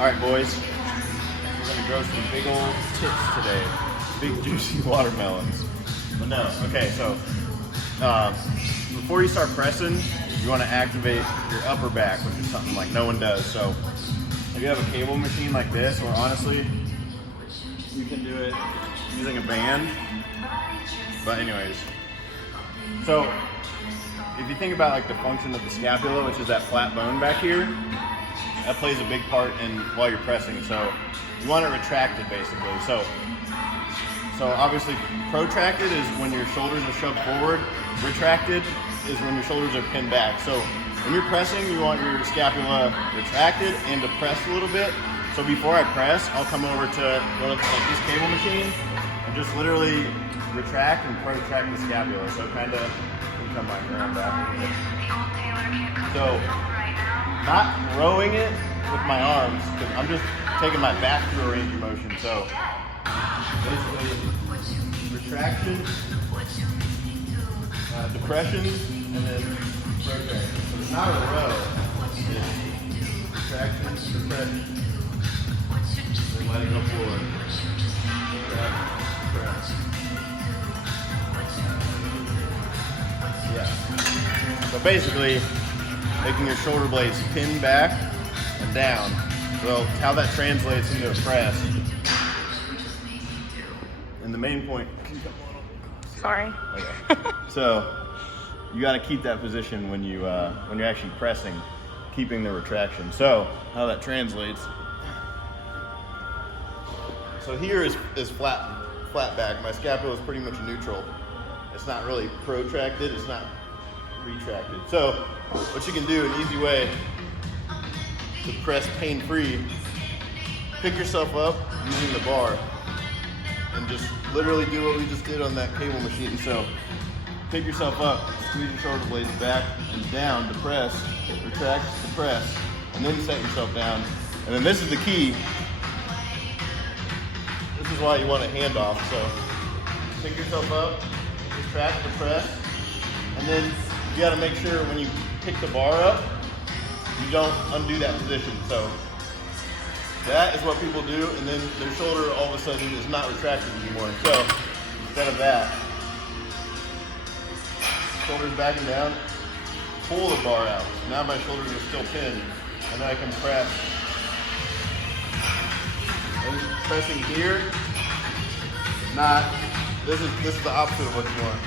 Alright boys, we're gonna grow some big old tits today. Big juicy watermelons. But no, okay, so before you start pressing, you wanna activate your upper back, which is something like no one does. So if you have a cable machine like this, or honestly, you can do it using a band. But anyways, so if you think about like the function of the scapula, which is that flat bone back here, that plays a big part in while you're pressing. So you want it retracted basically. So obviously protracted is when your shoulders are shoved forward. Retracted is when your shoulders are pinned back. So when you're pressing, you want your scapula retracted and depressed a little bit. So before I press, I'll come over to one of like this cable machine and just literally retract and protract the scapula. So kind of come my arm back a little bit. So not rowing it with my arms, because I'm just taking my back through a range of motion. So basically retraction, depression, and then protraction. So it's not a row. It's retraction, depression, then let it go forward. Retract, press. Yeah. So basically, making your shoulder blades pin back and down. So how that translates into a press. And the main point. Sorry. Okay. So you got to keep that position when you're actually pressing, keeping the retraction. So how that translates. So here is flat back. My scapula is pretty much neutral. It's not really protracted. It's not retracted. So what you can do, an easy way to press pain-free, pick yourself up using the bar and just literally do what we just did on that cable machine. So pick yourself up, squeeze your shoulder blades back and down to press, retract to press, and then set yourself down. And then this is the key. This is why you want a handoff. So pick yourself up, retract to press, and then you got to make sure when you pick the bar up, you don't undo that position. So that is what people do, and then their shoulder all of a sudden is not retracted anymore. So instead of that, shoulders back and down, pull the bar out. Now my shoulders are still pinned, and then I can press. And pressing here, this is the opposite of what you want.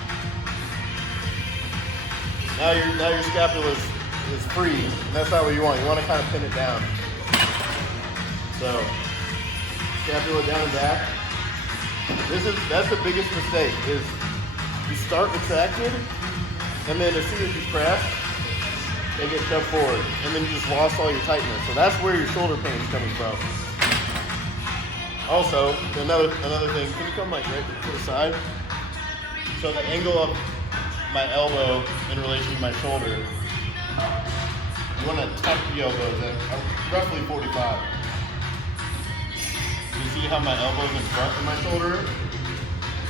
Now your scapula is free, and that's not what you want. You want to kind of pin it down. So scapula down and back. That's the biggest mistake, is you start retracted, and then as soon as you press, they get shoved forward, and then you just lost all your tightness. So that's where your shoulder pain is coming from. Also, another thing, can you come like right to the side? So the angle of my elbow in relation to my shoulder, you want to tuck the elbows at roughly 45. You see how my elbow's in front of my shoulder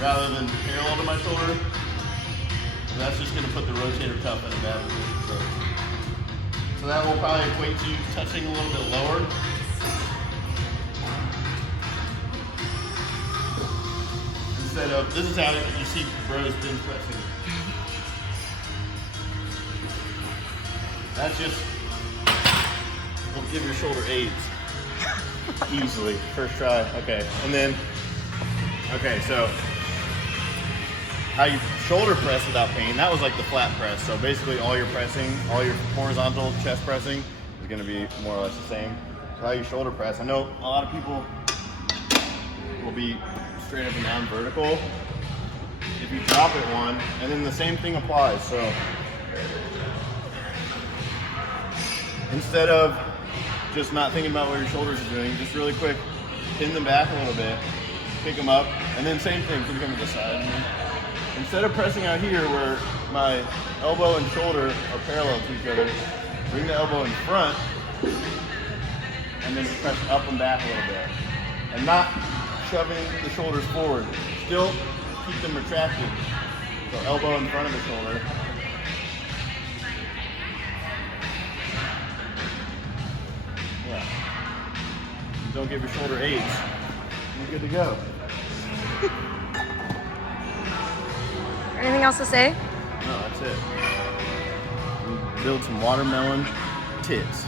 rather than parallel to my shoulder? And that's just going to put the rotator cuff in a bad position. So that will probably equate to you touching a little bit lower. Instead of, this is how you see bros bench pressing. That just will give your shoulder AIDS. Easily, first try, okay. And then, okay, so how you shoulder press without pain, that was like the flat press. So basically all your pressing, all your horizontal chest pressing is gonna be more or less the same. So how you shoulder press, I know a lot of people will be straight up and down vertical. If you drop it one, and then the same thing applies. So instead of just not thinking about what your shoulders are doing, just really quick, pin them back a little bit, pick them up, and then same thing, can come to the side. Instead of pressing out here where my elbow and shoulder are parallel to each other, bring the elbow in front, and then press up and back a little bit. And not shoving the shoulders forward. Still keep them retracted. So elbow in front of the shoulder. Yeah. don't give your shoulder age. You're good to go. Anything else to say? No, that's it. We build some watermelon tits.